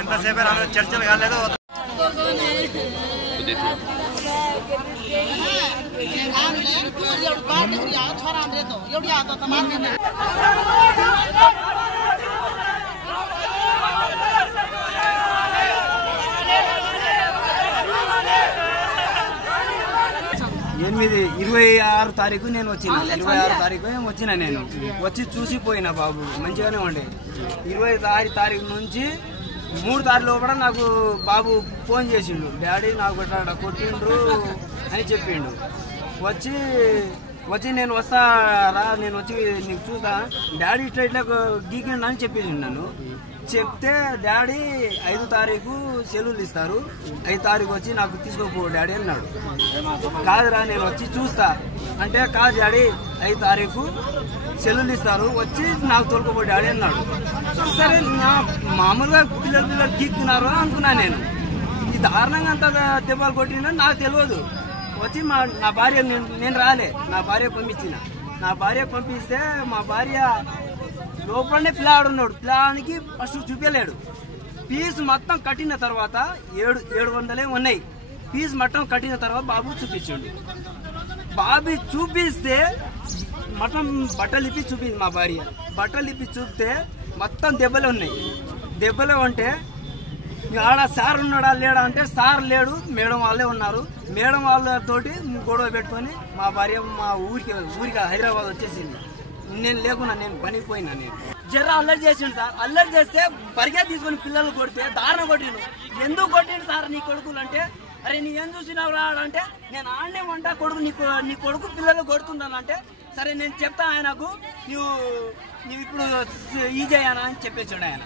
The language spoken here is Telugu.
ఎంతసేపు చర్చలు కాలేదు ఎనిమిది 26 తారీఖు నేను వచ్చిన 26 తారీఖు వచ్చిన నేను వచ్చి చూసిపోయినా బాబు మంచిగానే ఉండే 26 తారీఖు నుంచి 3 తారీఖు లోపల నాకు బాబు ఫోన్ చేసిండు డాడీ నాకు కొట్టిండ్రు అని చెప్పిండు వచ్చి నేను వస్తా రా నేను వచ్చి నీకు చూస్తా డాడీ ఇట్లా ఇట్లా గీకిండు అని చెప్పేసిండు నన్ను చెప్తే డాడీ 5 తారీఖు సెలవులు ఇస్తారు 5 తారీఖు వచ్చి నాకు తీసుకోపో డాడీ అన్నాడు కాదురా నేను వచ్చి చూస్తా అంటే కాదు డాడీ 5 తారీఖు సెలవులు ఇస్తారు వచ్చి నాకు తోలుకోపో డాడీ అన్నాడు సరే మామూలుగా పిల్లలు గీక్కున్నారు అనుకున్నా నేను ఈ దారుణంగా అంత దెబ్బలు కొట్టినా నాకు తెలియదు వచ్చి నా భార్య నేను రాలే నా భార్య పంపించిన నా భార్య పంపిస్తే మా భార్య లోపలనే పిల్లాడు ఉన్నాడు పిల్లానికి ఫస్ట్ చూపించలేడు ఫీజు మొత్తం కట్టిన తర్వాత 700 ఉన్నాయి ఫీజు మొత్తం కట్టిన తర్వాత బాబు చూపించాడు బాబు చూపిస్తే మొత్తం బట్టలు ఇప్పి చూపింది మా భార్య బట్టలు ఇప్పి చూపితే మొత్తం దెబ్బలు ఉన్నాయి దెబ్బలు అంటే ఆడ సార్ ఉన్నాడా లేడా అంటే సార్ లేడు మేడం వాళ్ళే ఉన్నారు మేడం వాళ్ళతోటి గొడవ పెట్టుకొని మా భార్య మా ఊరికి హైదరాబాద్ వచ్చేసింది నేను లేకున్నా నేను పనికి పోయినా నేను జర్ర అల్లరి చేసిండు సార్ అల్లరి చేస్తే పరిగే తీసుకొని పిల్లలు కొడితే దారుణ కొట్టిండు ఎందుకు కొట్టిండు సార్ నీ కొడుకులు అంటే అరే నీ ఏం చూసినావు రాడంటే నేను ఆడనే వంట కొడుకు నీ కొడుకు పిల్లలు కొడుతున్నానంటే సరే నేను చెప్తా ఆయనకు నువ్వు ఇప్పుడు ఈ చేయనా అని చెప్పేసాడు ఆయన